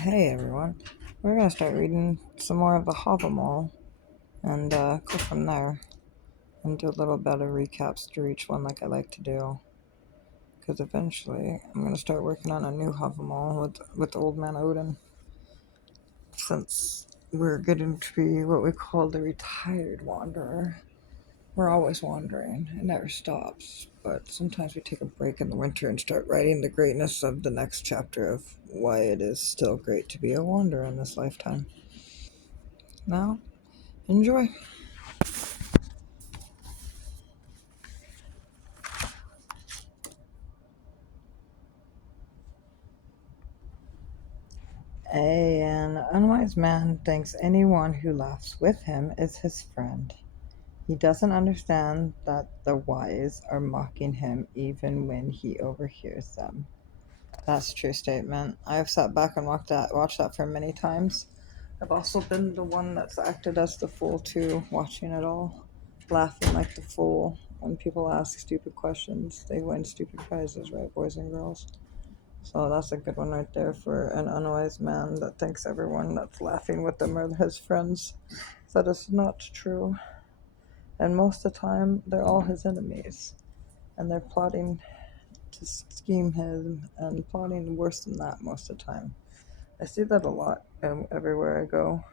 Hey everyone, we're gonna start reading some more of the Havamal and go from there and do a little bit of recaps to each one like I like to do. Because eventually I'm gonna start working on a new Havamal with Old Man Odin, since we're getting to be what we call the retired wanderer. We're always wandering, it never stops, but sometimes we take a break in the winter and start writing the greatness of the next chapter of why it is still great to be a wanderer in this lifetime. Now, enjoy. An unwise man thinks anyone who laughs with him is his friend. He doesn't understand that the wise are mocking him even when he overhears them. That's a true statement. I've sat back and watched that for many times. I've also been the one that's acted as the fool too, watching it all, laughing like the fool. When people ask stupid questions, they win stupid prizes, right, boys and girls? So that's a good one right there for an unwise man that thinks everyone that's laughing with them are his friends. That is not true. And most of the time, they're all his enemies. And they're plotting to scheme him and plotting worse than that most of the time. I see that a lot everywhere I go.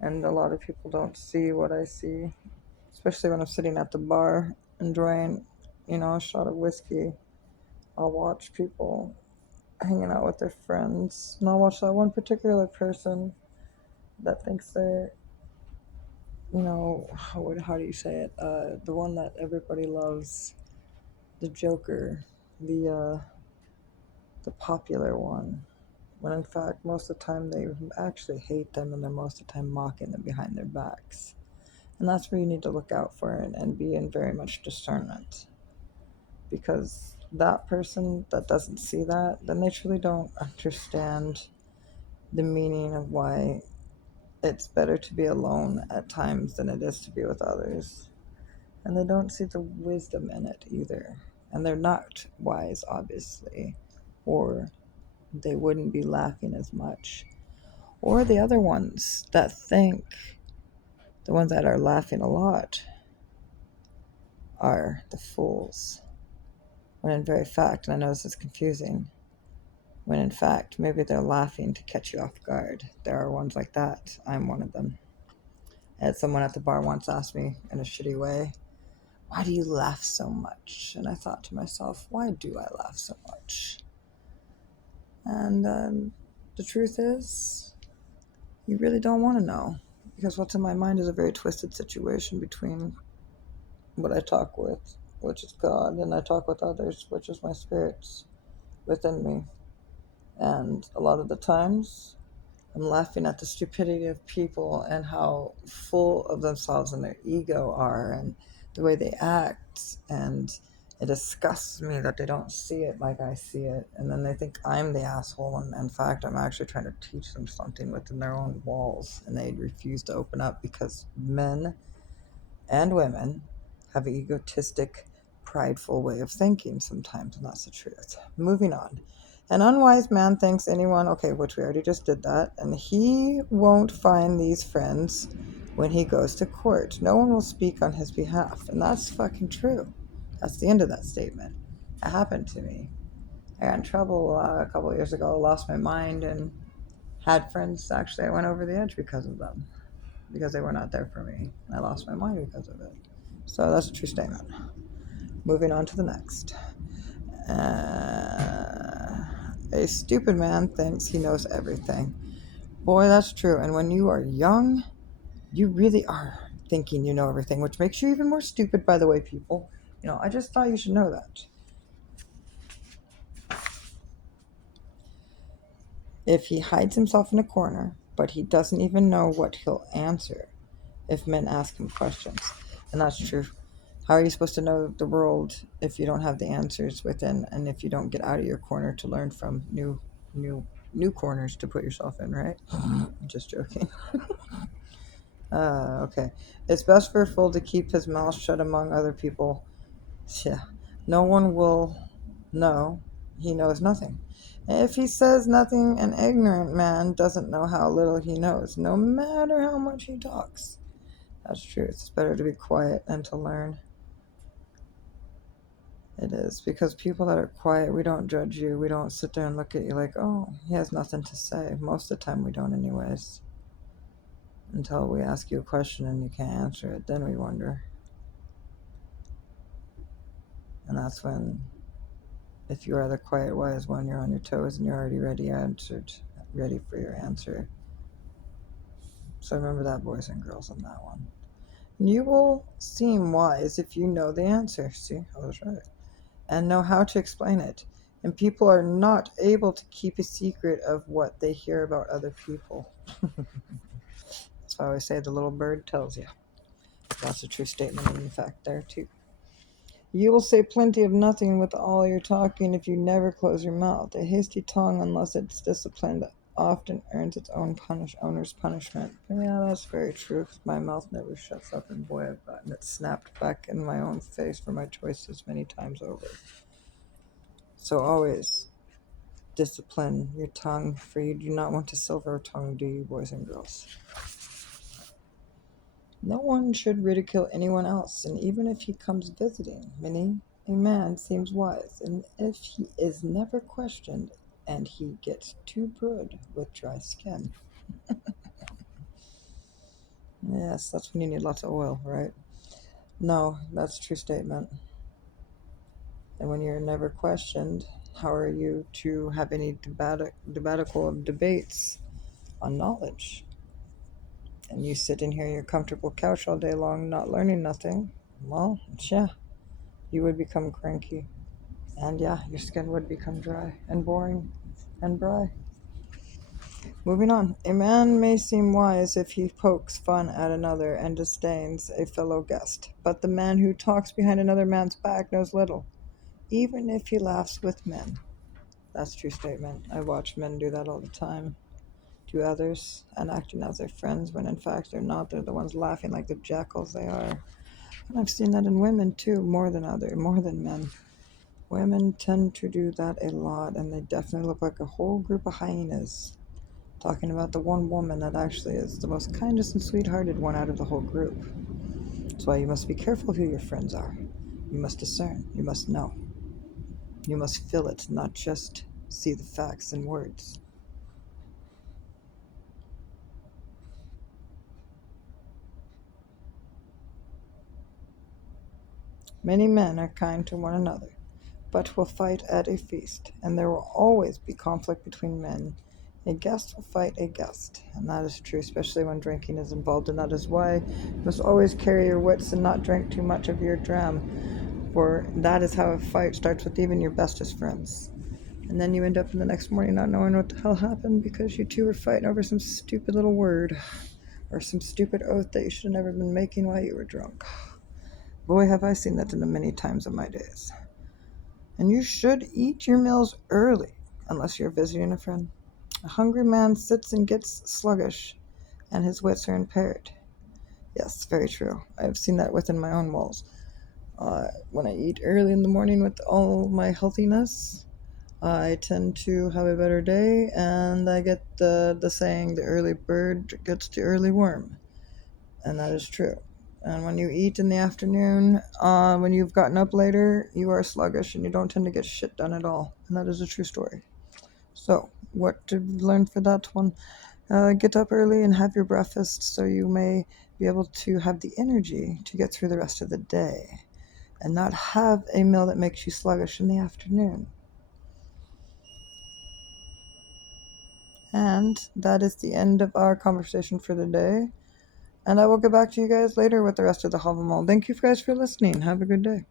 And a lot of people don't see what I see, especially when I'm sitting at the bar enjoying, a shot of whiskey. I'll watch people hanging out with their friends. And I'll watch that one particular person that thinks they're, how do you say it? The one that everybody loves, the Joker, the popular one. When in fact, most of the time they actually hate them and they're most of the time mocking them behind their backs. And that's where you need to look out for it and be in very much discernment. Because that person that doesn't see that, then they truly don't understand the meaning of why it's better to be alone at times than it is to be with others. And they don't see the wisdom in it either. And they're not wise, obviously, or they wouldn't be laughing as much. Or the other ones that think, the ones that are laughing a lot, are the fools. When in very fact, and I know this is confusing, when in fact, maybe they're laughing to catch you off guard. There are ones like that. I'm one of them. I had someone at the bar once ask me in a shitty way, "Why do you laugh so much?" And I thought to myself, why do I laugh so much? And the truth is, you really don't want to know. Because what's in my mind is a very twisted situation between what I talk with, which is God, and I talk with others, which is my spirits within me. And a lot of the times, I'm laughing at the stupidity of people and how full of themselves and their ego are and the way they act. And it disgusts me that they don't see it like I see it. And then they think I'm the asshole. And in fact, I'm actually trying to teach them something within their own walls. And they refuse to open up because men and women have an egotistic, prideful way of thinking sometimes. And that's the truth. Moving on. An unwise man thinks anyone, okay, which we already just did that, and he won't find these friends when he goes to court. No one will speak on his behalf. And that's fucking true. That's the end of that statement. It happened to me. I got in trouble a couple of years ago, lost my mind, and had friends actually I went over the edge because of them, because they were not there for me. And I lost my mind because of it. So that's a true statement. Moving on to the next. A stupid man thinks he knows everything. Boy, that's true. And when you are young, you really are thinking you know everything, which makes you even more stupid, by the way, people. I just thought you should know that. If he hides himself in a corner, but he doesn't even know what he'll answer if men ask him questions. And that's true. How are you supposed to know the world if you don't have the answers within, and if you don't get out of your corner to learn from new corners to put yourself in, right? Just joking. Okay. It's best for a fool to keep his mouth shut among other people. Yeah. No one will know He knows nothing. If he says nothing, an ignorant man doesn't know how little he knows, no matter how much he talks. That's true. It's better to be quiet than to learn. It is, because people that are quiet, we don't judge you. We don't sit there and look at you like, oh, he has nothing to say. Most of the time we don't anyways. Until we ask you a question and you can't answer it, then we wonder. And that's when, if you are the quiet wise one, you're on your toes and you're already ready for your answer. So remember that, boys and girls, on that one. You will seem wise if you know the answer. See, I was right. And know how to explain it. And people are not able to keep a secret of what they hear about other people. That's why I always say the little bird tells you. That's a true statement and in fact there too. You will say plenty of nothing with all your talking if you never close your mouth. A hasty tongue, unless it's disciplined, often earns its own owner's punishment. Yeah, that's very true. My mouth never shuts up, and boy, I've gotten it snapped back in my own face for my choices many times over. So always discipline your tongue, for you do not want a silver tongue, do you, boys and girls? No one should ridicule anyone else, and even if he comes visiting, many a man seems wise, and if he is never questioned, and he gets too broad with dry skin. Yes, that's when you need lots of oil, right? No, that's a true statement. And when you're never questioned, how are you to have any debatical debates on knowledge? And you sit in here on your comfortable couch all day long, not learning nothing, well, yeah, you would become cranky. And yeah, your skin would become dry and boring and dry. Moving on. A man may seem wise if he pokes fun at another and disdains a fellow guest, but the man who talks behind another man's back knows little, even if he laughs with men. That's a true statement. I watch men do that all the time to others and acting as their friends when in fact they're not. They're the ones laughing like the jackals they are. And I've seen that in women too, more than men. Women tend to do that a lot, and they definitely look like a whole group of hyenas. Talking about the one woman that actually is the most kindest and sweethearted one out of the whole group. That's why you must be careful who your friends are. You must discern. You must know. You must feel it, not just see the facts and words. Many men are kind to one another, but will fight at a feast, and there will always be conflict between men. A guest will fight a guest, and that is true, especially when drinking is involved, and that is why you must always carry your wits and not drink too much of your dram, for that is how a fight starts with even your bestest friends. And then you end up in the next morning not knowing what the hell happened because you two were fighting over some stupid little word, or some stupid oath that you should have never been making while you were drunk. Boy, have I seen that in the many times of my days. And you should eat your meals early, unless you're visiting a friend. A hungry man sits and gets sluggish, and his wits are impaired. Yes, very true. I've seen that within my own walls. When I eat early in the morning with all my healthiness, I tend to have a better day, and I get the saying, the early bird gets the early worm. And that is true. And when you eat in the afternoon, when you've gotten up later, you are sluggish and you don't tend to get shit done at all. And that is a true story. So, what to learn for that one? Get up early and have your breakfast so you may be able to have the energy to get through the rest of the day and not have a meal that makes you sluggish in the afternoon. And that is the end of our conversation for the day. And I will get back to you guys later with the rest of the Havamal. Thank you guys for listening. Have a good day.